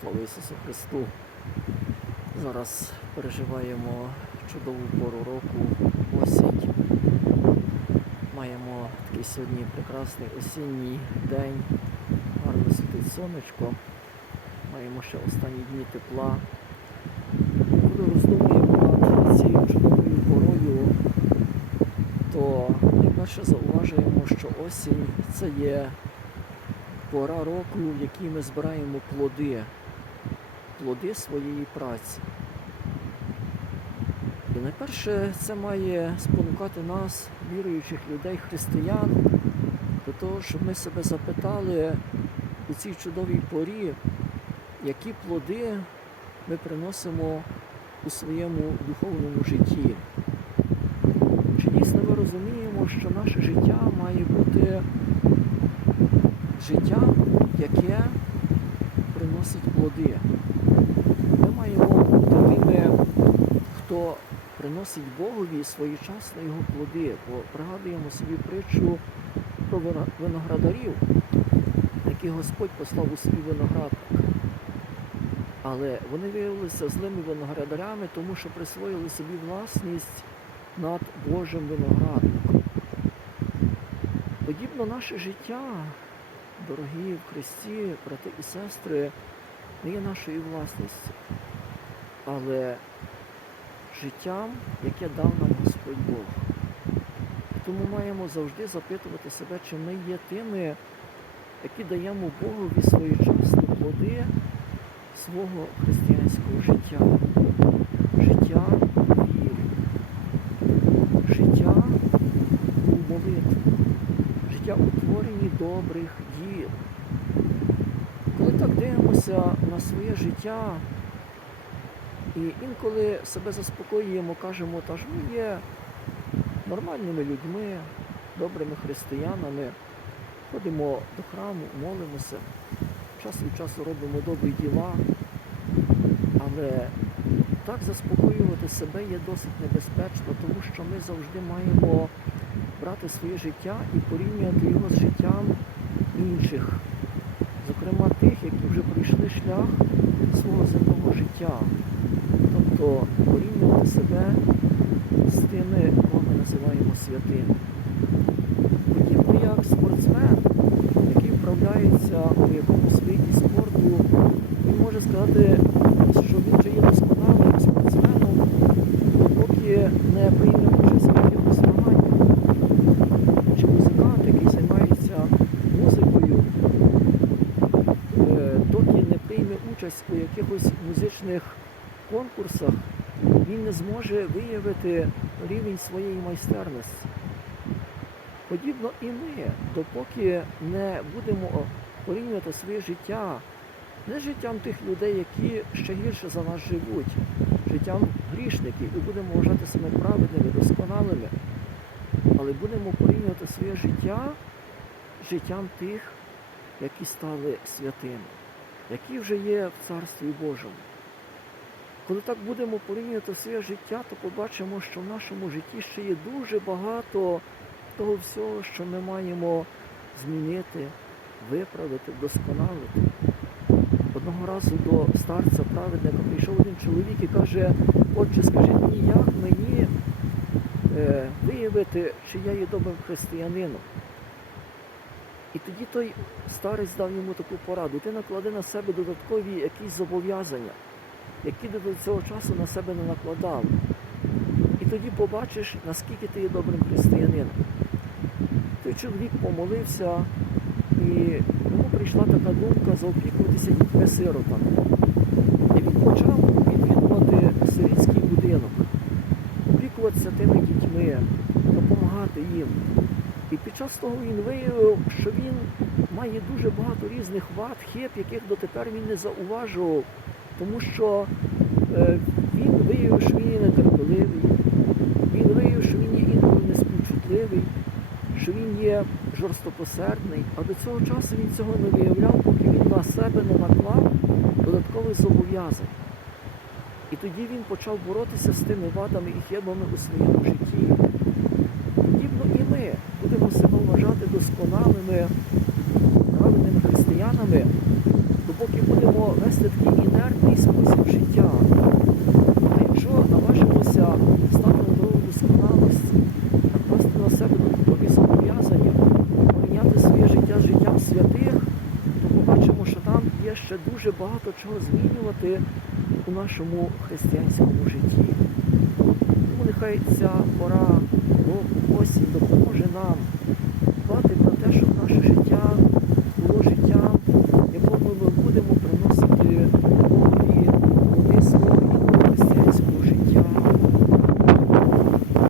Слава Ісусу Христу! Зараз переживаємо чудову пору року, осінь. Маємо такий сьогодні прекрасний осінній день, гарно світить сонечко. Маємо ще останні дні тепла. Коли роздумуємо над цією чудовою порою, то найперше зауважуємо, що осінь це є пора року, в якій ми збираємо плоди, плоди своєї праці. І найперше це має спонукати нас, віруючих людей, християн, до того, щоб ми себе запитали у цій чудовій порі, які плоди ми приносимо у своєму духовному житті. Чи дійсно ми розуміємо, що наше життя має бути життя, яке приносить плоди. Ми маємо бути тими, хто приносить Богові своєчасно його плоди, бо пригадуємо собі притчу про виноградарів, які Господь послав у свій виноградник. Але вони виявилися злими виноградарями, тому що присвоїли собі власність над Божим виноградником. Подібно наше життя дорогі в Христі, брати і сестри, не є нашою власністю, але життям, яке дав нам Господь Бог. Тому маємо завжди запитувати себе, чи ми є тими, які даємо Богові своєчасні плоди свого християнського життя, життя у вірі, життя у молитві життя у творенні добрих діл. Коли так дивимося на своє життя і інколи себе заспокоюємо, кажемо, та ж ми є нормальними людьми, добрими християнами, ходимо до храму, молимося, час від часу робимо добрі діла, але так заспокоювати себе є досить небезпечно, тому що ми завжди маємо брати своє життя і порівнювати його з життям інших, зокрема тих, які вже пройшли шлях свого земного життя. Тобто порівнювати себе з тими, кого ми називаємо святими. Подібно як спортсмен, який вправляється у якомусь виді спорту, він може сказати, що він вже є досконалим спортсменом, поки не прийме участь в якихось змаганнях чи музикант, який займається музикою, е, доки не прийме участь у якихось музичних конкурсах, він не зможе виявити рівень своєї майстерності. Подібно і ми, допоки не будемо порівнювати своє життя не з життям тих людей, які ще гірше за нас живуть, життям грішників, і будемо вважати себе праведними, досконалими, але будемо порівнювати своє життя з життям тих, які стали святими, які вже є в Царстві Божому. Коли так будемо порівнювати своє життя, то побачимо, що в нашому житті ще є дуже багато того всього, що ми маємо змінити, виправити, вдосконалити. Одного разу до старця праведника прийшов один чоловік і каже, отче, скажіть мені, як мені е, виявити, чи я є добрим християнином. І тоді той старець дав йому таку пораду. Ти наклади на себе додаткові якісь зобов'язання, які ти до цього часу на себе не накладав. І тоді побачиш, наскільки ти є добрим християнином. Той чоловік помолився, і йому прийшла така думка заопікуватися дітьми-сиротами. І він почав відвідувати сирітський будинок, опікуватися тими дітьми, допомагати їм. І під час того він виявив, що він має дуже багато різних вад, хиб, яких дотепер він не зауважував, тому що е, він виявив, що він є нетерпеливий, він виявив, що він є інколи неспівчутливий, що він є жорстокосердний, а до цього часу він цього не виявляв, поки він на себе не наклав додаткових зобов'язань. І тоді він почав боротися з тими вадами і хибами у своєму житті. досконалими, праведними християнами, допоки будемо вести такий інертний спосіб життя. А якщо наважимося стати на дорогу досконалості, накласти на себе додаткові зобов'язання, порівняти своє життя з життям святих, то побачимо, що там є ще дуже багато чого змінювати у нашому християнському житті. Тому нехай ця пора. Осінь допоможе нам дбати про те, щоб наше життя